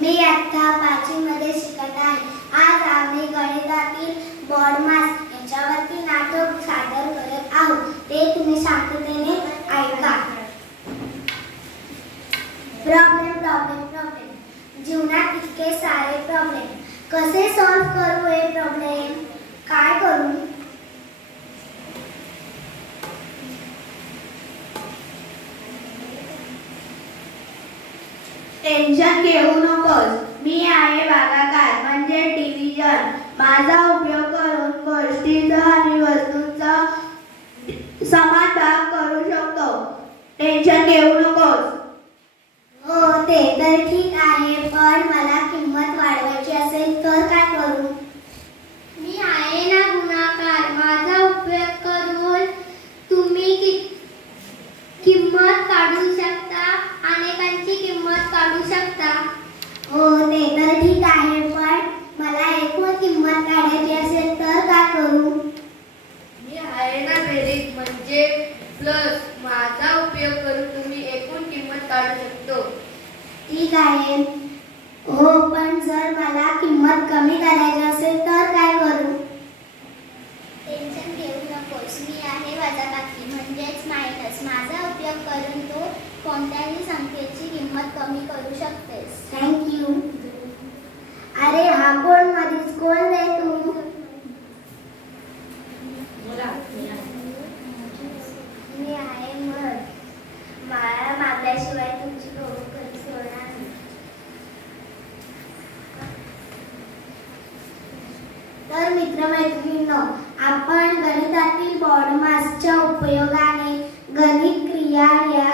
मी आता 5वी मध्ये शिकत आहे. आज आम्ही गणितातील बॉडमास याच्यावरती नाटक सादर करत आहोत. ते तुम्ही शांततेने ऐका. प्रॉब्लेम. जीवनात इतके सारे प्रॉब्लेम. कसे सॉल्व करू हे प्रॉब्लेम? काय करू? टेन्शन घेऊ नकोस. मी आहे भागाकार म्हणजे डिव्हिजन. माझा उपयोग करून गोष्टींचा आणि वस्तूंचा समान भाग करू शकतो. टेन्शन घेऊ नकोस. हो ते तर ठीक आहे, पण मला किंमत वाढवायची असेल तर काय करू? मी आहे ना गुणाकार. माझा उपयोग करून तुम्ही किंमत काढू शकता. अनेकांची किंमत काढू शकता. हो ते तर ठीक आहे, पण मला एकूण किंमत काढायची असेल तर काय करू? मी आहे ना बेरीज म्हणजे प्लस. माझा उपयोग करून तुम्ही एकूण किंमत काढू शकतो. ठीक आहे. हो पण जर मला किंमत कमी करायची असेल तर काय करू? टेन्शन घेऊ नकोस. मी आहे वजाबाकी म्हणजेच मायनस. माझा उपयोग करून तू कोणत्याही संख्येची किंमत कमी करू शकतेस. थँक्यू. अरे हा कोण मधीच कोण रे तू? मी आहे मग. मला मारल्याशिवाय तुमची डोळं कधी सोडणार नाही. तर मित्रमैत्रिणींनो, आपण गणितातील बॉडमासच्या उपयोगाने गणित क्रिया या